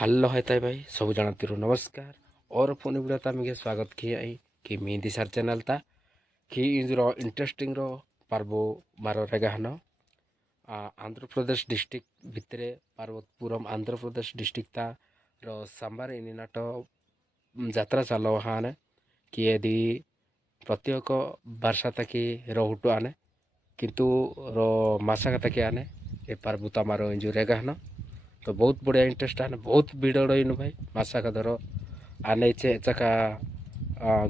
Hello है ताई भाई सब जना तिरु नमस्कार और फोन वीडियो मुझे स्वागत किया कि मेहंदी सार चैनल ता कि इंजरो इंटरेस्टिंग रो पार्बो मारो रेगाहन आंध्र प्रदेश डिस्ट्रिक्ट भितरे पार्वतपुरम आंध्र प्रदेश डिस्ट्रिक्ट ता रो सांबार इनिनाट यात्रा चलो हाने कि यदि प्रत्येक वर्षा तकी रोहुटो आने किंतु रो मासा तकी आने ये पार्बुता मारो इंजु रेगाहन तो बहुत बढ़िया इंटरेस्ट आने बहुत भीड़ इन भाई मासा का धरो आने चे चका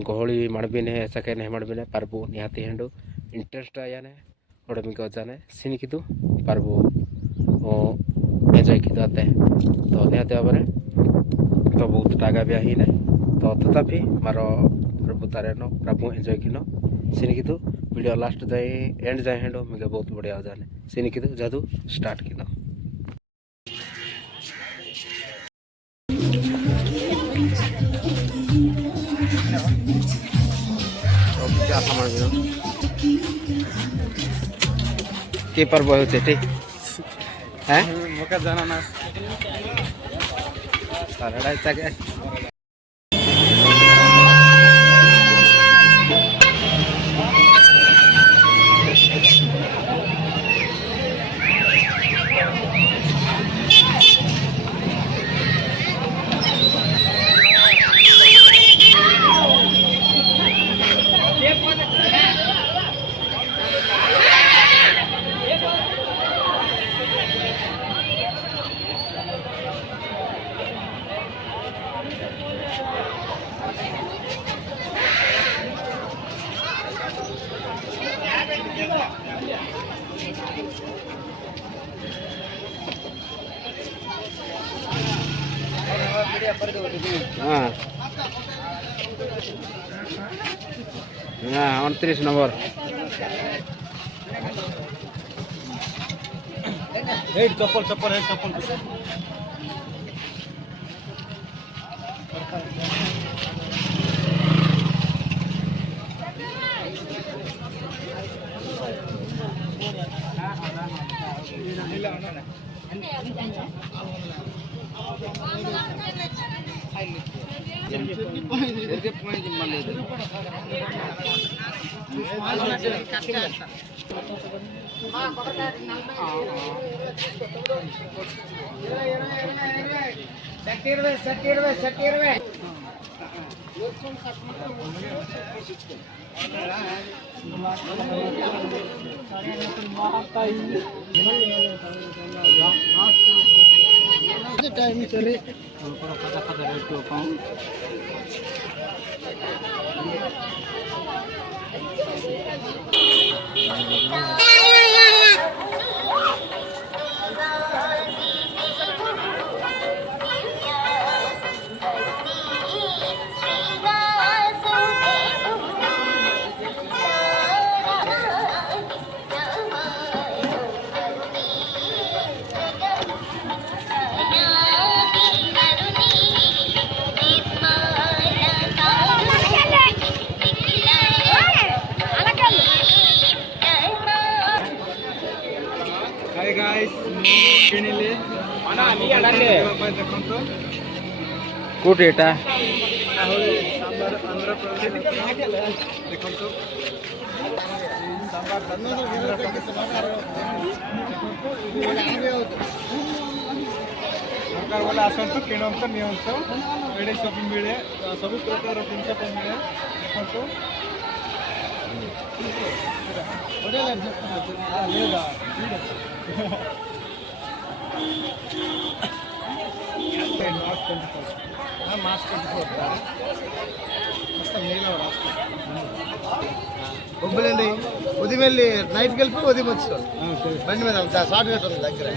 गहली मणबिने चके ने मणबिने पार्बु निहाती हेंडो इंटरेस्ट आया ने ओडे मिको जाने सिनी किदु पार्बु ओ एंजॉय किदु आते तो निहाते बारे तो बहुत टागा भी ही ने तो तथापि मारो प्रभु तारे नो प्रभु एंजॉय किनो सिनी किदु वीडियो लास्ट जाए एंड जाए हेंडो मिको बहुत बढ़िया जाने सिनी किदु जादू स्टार्ट किनो के पर्व हो हैं मुका जाना ना सारा के हाँ 29 नंबर चप्पल चप्पल है चप्पल टाइम चले हाय गाइस किनिले अना मी अडले देखंतो कोट एटा सांबार आंध्र प्रदेश देखंतो सांबार सरकार वाला आसंतो किणंतो नियंतो एडे शॉपिंग मिले सब प्रकार जिनस मिले देखंतो बढ़िया लेगा ఒబ్బులండి ఉదయం వెళ్ళి నైట్కి వెళ్ళిపోయి ఉదయం వచ్చాం బండి మీద షార్ట్ కట్ ఉంది దగ్గర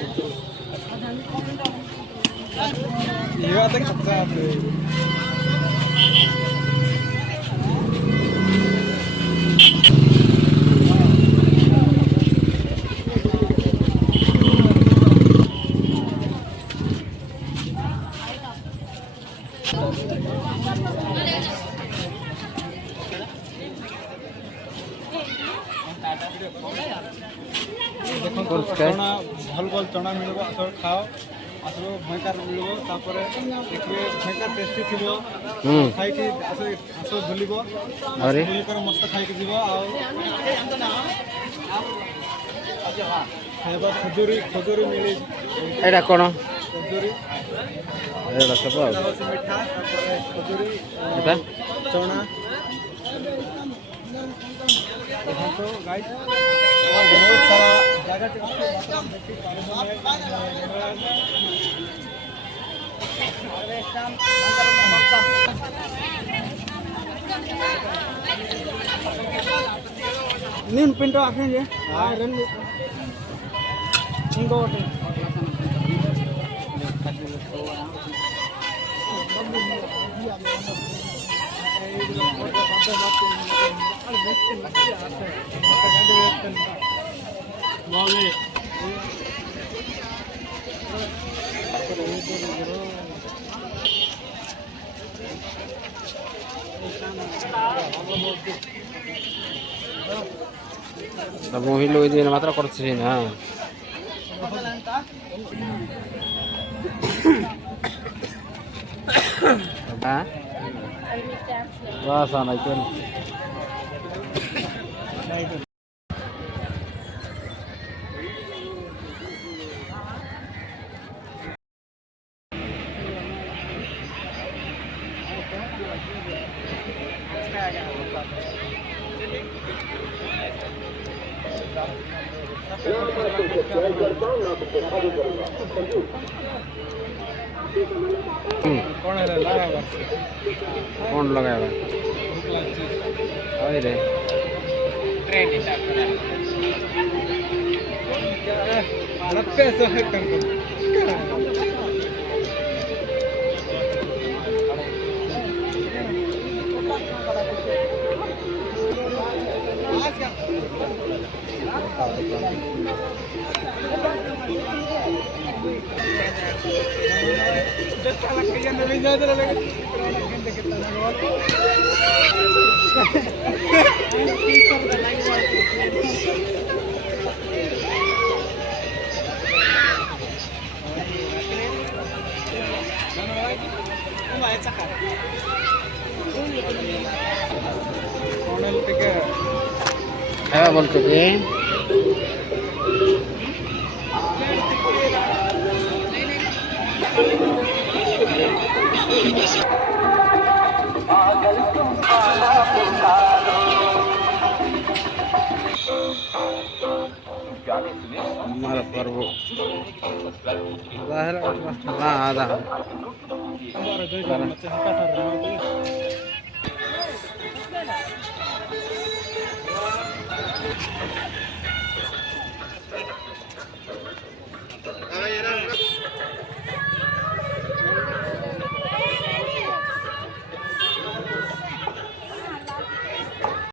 चना भल भल चना मिलबा तो खाओ আসলে ভয়ঙ্কর মিলব তারপরে দেখবে ভয়ঙ্কর টেস্টি থিব হুম খাইকি আসলে আসলে ভুলিব আরে ভুলিकर মস্ত খাইକି ଯିବ ଆଉ ଖାଇବା ଖଜୁରୀ ମିଳେ ଏଇଟା କ'ଣ ଖଜୁରୀ ଏଇଟା ସବୁ ଆଉ ମିଠା ତାପରେ ଖଜୁରୀ ଏଇଟା ଚଣା ଦେଖନ୍ତୁ ଗାଇସ୍ ବହୁତ ସାରା ଜାଗାଟି ଅଛି ଦେଖି నేను పింటో అక్కడి రెండు ఇంకొకటి బాగుంది ମହିଳା ଦିନ ମାତ୍ର କରୁଛି ନା ବାସ ନାଇଁ କଣ ହେଲା କ'ଣ ଲଗାଇବା ହଇରେ ଖାଇବା ବୋଲଛୁ କି हमारा पर्व आधा Thank you.